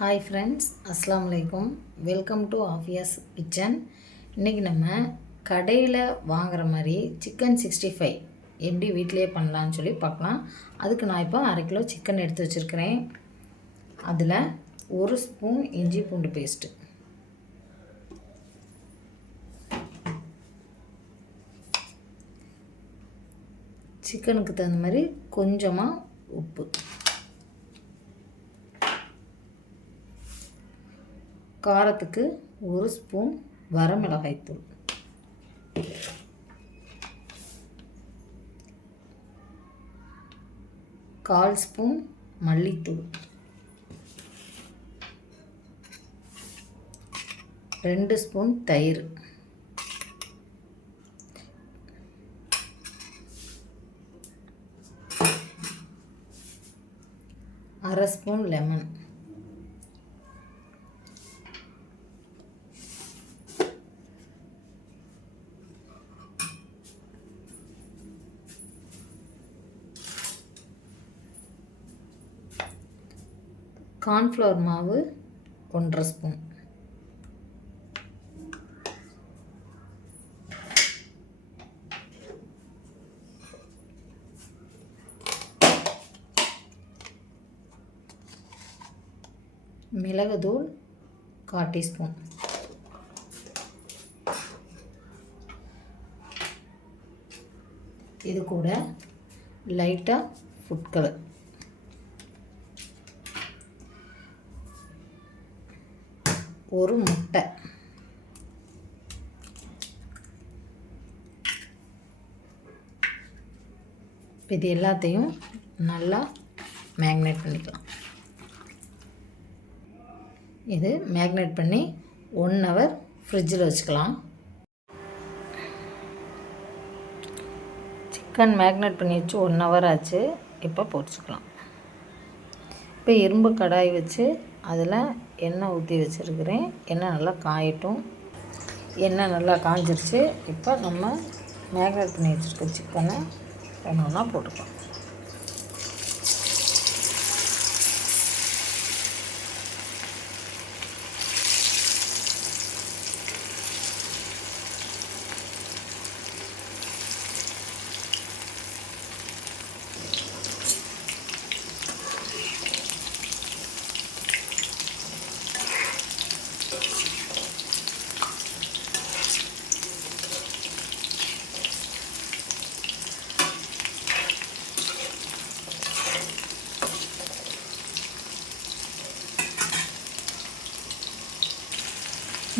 Hi friends, அஸ்ஸலாமு அலைக்கும். Welcome to Afiya's kitchen. இன்றைக்கி நம்ம கடையில் வாங்குகிற மாதிரி சிக்கன் 65 எப்படி வீட்டிலேயே பண்ணலான்னு சொல்லி பார்க்கலாம். அதுக்கு நான் இப்போ 1/2 கிலோ சிக்கன் எடுத்து வச்சுருக்கிறேன். அதில் 1 ஸ்பூன் இஞ்சி பூண்டு பேஸ்ட்டு, சிக்கனுக்கு தகுந்த மாதிரி கொஞ்சமாக உப்பு, காரத்துக்கு 1 ஸ்பூன் வரமிளகாய்த்தூள், கால் ஸ்பூன் மல்லித்தூள், 2 ஸ்பூன் தயிர், அரை ஸ்பூன் லெமன், கார்ன்ஃப்ளவர் மாவு 1/2 ஸ்பூன், மிளகுத்தூள் 1/4 டீஸ்பூன், இது கூட லைட்டாக ஃபுட் கலர், ஒரு முட்டை, இது எல்லாத்தையும் நல்லா மேக்னேட் பண்ணிக்கலாம். இது மேக்னேட் பண்ணி 1 ஹவர் ஃப்ரிட்ஜில் வச்சுக்கலாம். சிக்கன் மேக்னேட் பண்ணி வச்சு 1 ஹவர் ஆச்சு. இப்போ பொரிச்சுக்கலாம். இப்போ இரும்பு கடாய் வச்சு அதில் எண்ணெய் ஊற்றி வச்சுருக்கிறேன். எண்ணெய் நல்லா காயட்டும். எண்ணெய் நல்லா காஞ்சிருச்சு. இப்போ நம்ம மேக்னேட் பண்ணி வச்சுருக்க சிக்கனை ஒன்று ஒன்றா போட்டுக்கலாம்.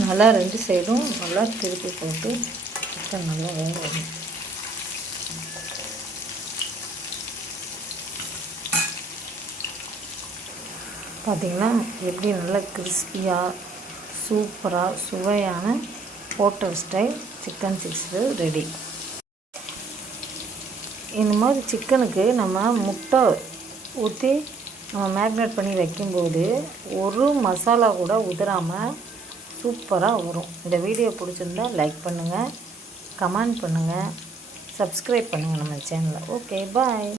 நல்லா 2 சைடும் நல்லா திருப்பி போட்டு சிக்கன் நல்லா வேக வரும். பார்த்திங்கன்னா எப்படி நல்லா கிறிஸ்பியாக சூப்பராக சுவையான ஹோட்டல் ஸ்டைல் சிக்கன் 65 ரெடி. இந்த மாதிரி சிக்கனுக்கு நம்ம முட்டை ஊற்றி நம்ம மேக்னேட் பண்ணி வைக்கும்போது ஒரு மசாலா கூட உதிராமல் சூப்பராக வரும். இந்த வீடியோ பிடிச்சிருந்தா லைக் பண்ணுங்கள், கமெண்ட் பண்ணுங்கள், சப்ஸ்கிரைப் பண்ணுங்கள் நம்ம சேனலை. ஓகே, பாய்.